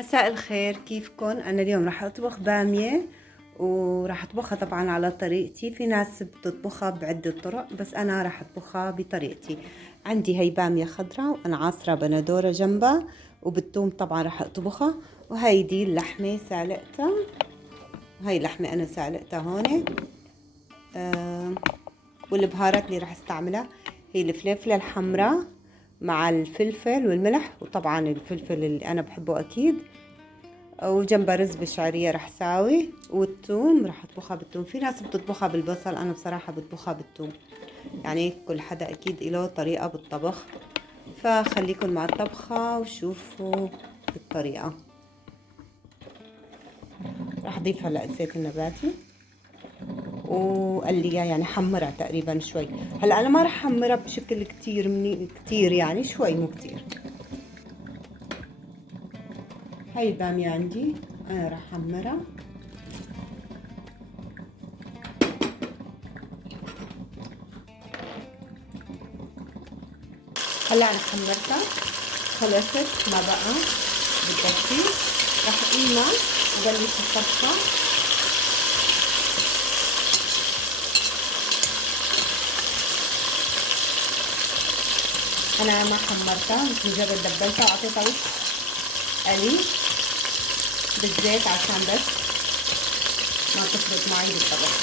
مساء الخير، كيفكن؟ أنا اليوم راح أطبخ بامية وراح أطبخها طبعا على طريقتي. في ناس بتطبخها بعدة طرق بس أنا راح أطبخها بطريقتي. عندي هي بامية خضراء وأنا عاصرة بندورة جنبها وبالثوم طبعا راح أطبخها. وهيدي اللحمة سالقتها، هاي اللحمة أنا سالقتها هون. والبهارات اللي راح استعملها هي الفلفلة الحمراء مع الفلفل والملح، وطبعا الفلفل اللي أنا بحبه أكيد، وجنبها رز بالشعرية راح ساوي، والثوم راح اطبخها بالثوم. في ناس بتطبخها بالبصل، انا بصراحة بطبخها بالثوم. يعني كل حدا اكيد له طريقة بالطبخ، فخليكن مع الطبخة وشوفوا الطريقة. راح اضيف هلا زيت النباتي وقليها، يعني حمرها تقريبا شوي. هلا انا ما راح احمرها بشكل كتير كتير، يعني شوي مو كتير. هاي البامية عندي انا راح احمرها. هلا انا حمرتها خلصت، ما بقى بتكفي. راح اقيمها وبلش الطبخة. انا ما حمرتها، مش مجرد دبلتها وعطيتها وش قلي بالزيت عشان بس ما تفرط معي بالطبخ.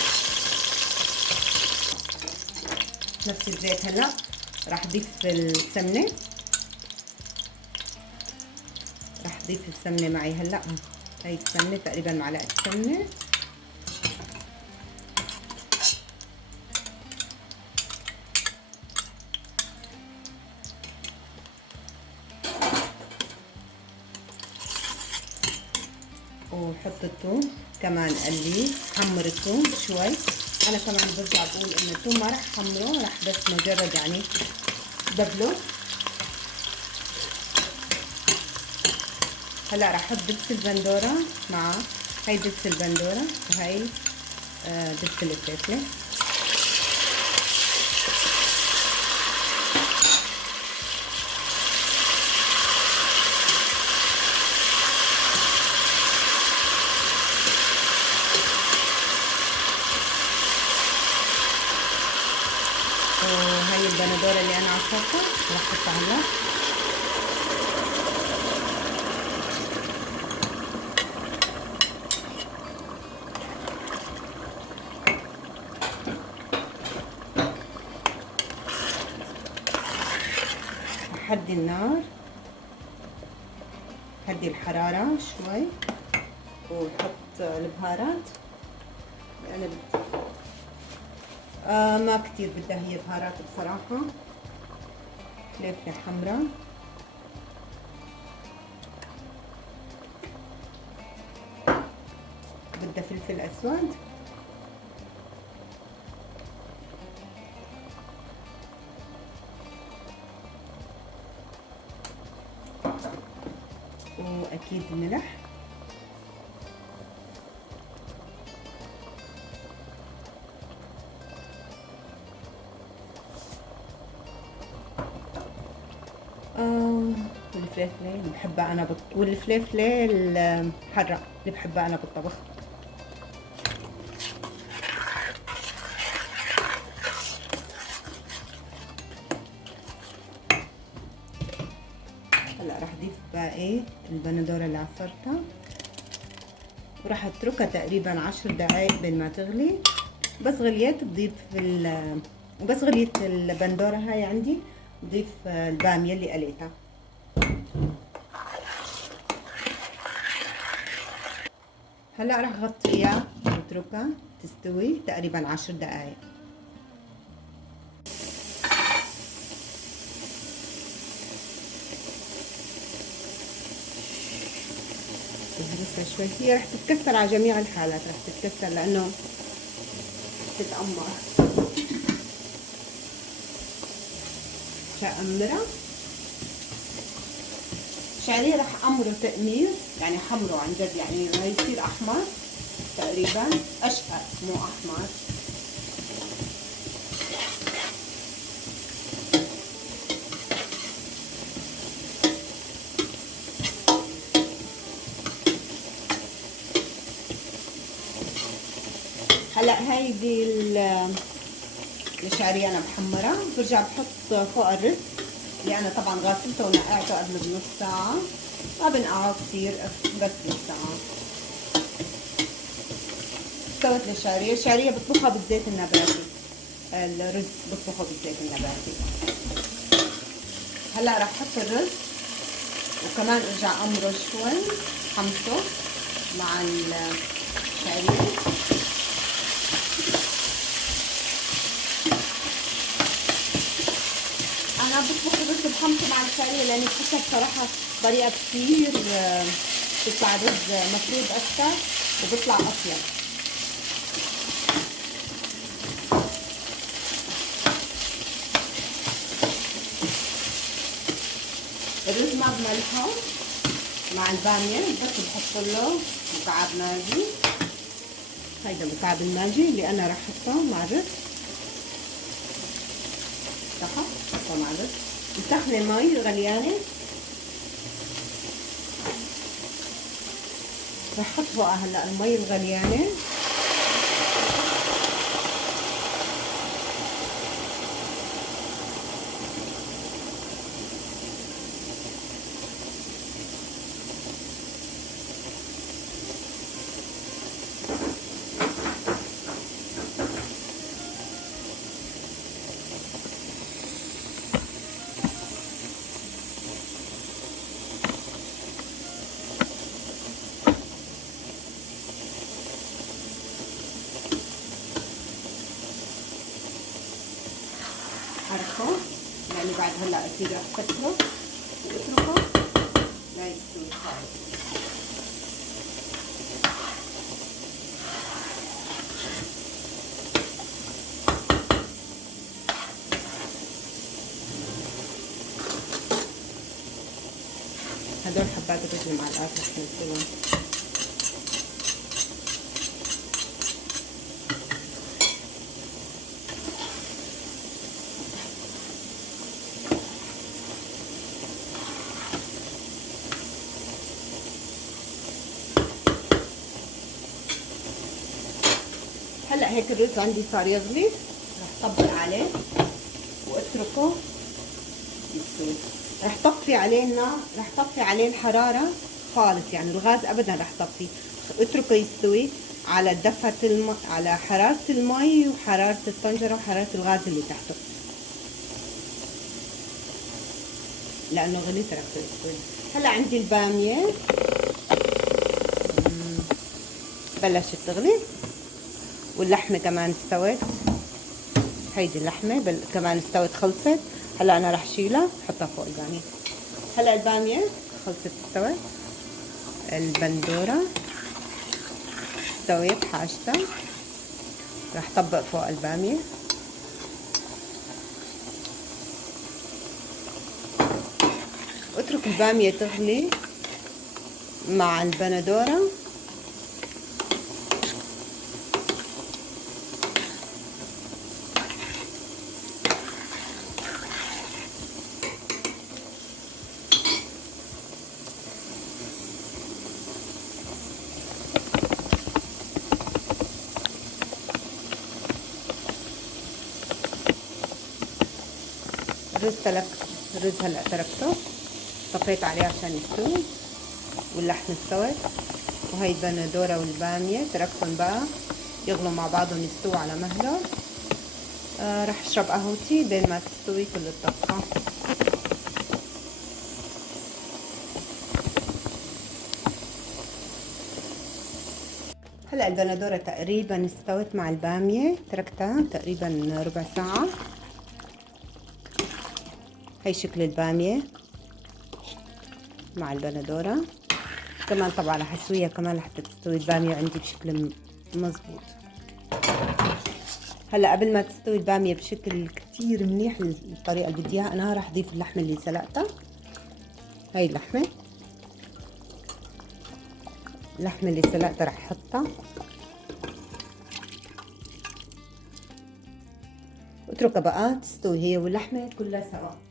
نفس الزيت. هلا راح اضيف السمنة، راح اضيف السمنة معي هلا. هاي السمنة تقريبا معلقة سمنة. وحط الثوم كمان، قليه حمر الثوم شوي. انا كمان برجع بقول انه الثوم ما راح احمره، راح بس مجرد يعني دبله. هلا راح احط دبس البندوره مع هاي دبس البندوره وهي دبس الفلفله. وهي البندوره اللي انا عصرتها راح احطها هلا. هدي النار، هدي الحرارة شوي، وحط البهارات. أنا ما كتير بدها هي بهارات بصراحة. فلفلة حمراء، بدها فلفل أسود، وأكيد ملح. والفلفلة اللي بحبها أنا والفلفلة الحرة اللي بحبها أنا بالطبخ. هلا راح اضيف باقي البندورة اللي عصرتها، وراح اتركها تقريبا 10 دقايق بين ما تغلي. بس غليت بضيف وبس غليت البندورة هاي عندي بضيف البامية اللي قليتها. هلا راح اغطيها واتركها تستوي تقريبا 10 دقايق. بهرسها شوي، هي راح تتكسر على جميع الحالات، راح تتكسر لانه تتأمر. شأمرها شعرية، راح أمره تأمير، يعني حمره عن جد، يعني ما يصير أحمر تقريبا، أشقر مو أحمر. هلا هيدي الشعرية انا محمرة، برجع بحط فوق الرز اللي انا طبعا غاسلته ونقعته قبل بنص ساعة، ما بنقعه كثير بس نص ساعة. استوت الشعرية بطبخها بالزيت النباتي، الرز بطبخه بالزيت النباتي. هلا راح احط الرز وكمان ارجع امره شوي، حمصه مع الشعرية. انا بطبخ الرز بحمصه مع الشعرية لاني بحسها بصراحة طريقة كثير بتطلع رز مفروض اكثر وبيطلع اطيب. الرز ما بملحه مع البامية، بس بحط له مكعب ماجي. هيدا مكعب الماجي اللي انا راح احطه مع الرز. حطه مع الرز. مسخنة مي غليانة، راح احط فوقها هلا المي الغليانة. حركه يعني بعد هلا اكيد راح فتره واتركه لا يستوي خالص. هدول حبات الرز المعلقات رح ننزلهم. هلا هيك الرز عندي صار يغلي، رح طبق عليه واتركه يستوي. رح طفي عليه النار، رح طفي عليه الحرارة خالص، يعني الغاز ابدا رح طفي، اتركه يستوي على دفة على حرارة المي وحرارة الطنجرة وحرارة الغاز اللي تحته، لانه غلي تركته يستوي. هلا عندي البامية بلشت تغلي، واللحمة كمان استوت. هيدي اللحمة كمان استوت خلصت. هلا انا رح شيلها احطها فوق البامية. هلا البامية خلصت استوت. البندورة استوت حاجتها، رح طبق فوق البامية. اترك البامية تغلي مع البندورة. الرز هلا تركته، طفيت عليه عشان يستوي، واللحم استوت، وهي البندورة والبامية تركتهم بقى يغلوا مع بعضهم يستووا على مهله. رح اشرب قهوتي بين ما تستوي كل الطبخة. هلا البندورة تقريبا استوت مع البامية، تركتها تقريبا ربع ساعة. هي شكل البامية مع البندورة. كمان طبعا رح اسويها كمان لحتى تستوي البامية عندي بشكل مظبوط. هلا قبل ما تستوي البامية بشكل كتير منيح الطريقة اللي بدي اياها، انا رح اضيف اللحمة اللي سلقتها. هاي اللحمة اللي سلقتها رح احطها، واتركها بقى تستوي هي واللحمة كلها سوا.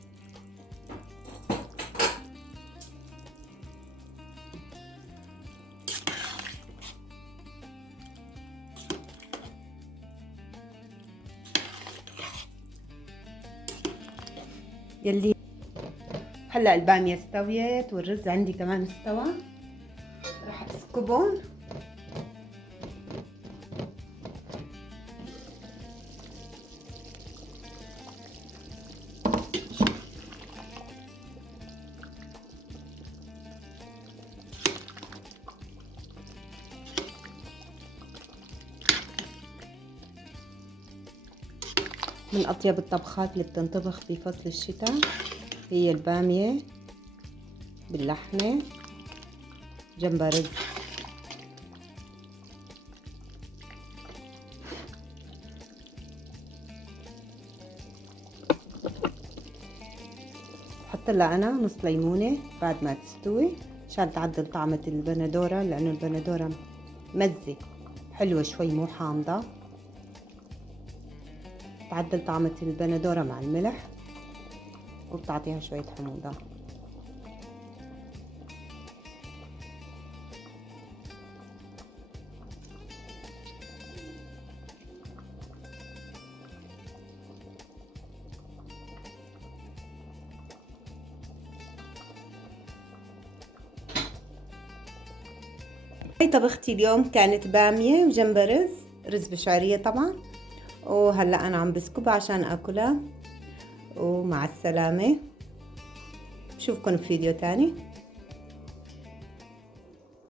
يلي هلا البامية استويت والرز عندي كمان استوى، راح اسكبهم. من أطيب الطبخات اللي بتنطبخ في فصل الشتاء هي البامية باللحمة جنبها رز. بحط لها أنا نص ليمونة بعد ما تستوي عشان تعدل طعمة البندورة، لأنه البندورة مزة حلوة شوي مو حامضة، تعدل طعمة البندورة مع الملح وبتعطيها شوية حموضة. هاي طبختي اليوم كانت بامية وجنبها رز بشعرية طبعا، وهلا انا عم بسكبها عشان اكلها. ومع السلامة، بشوفكن في فيديو تاني.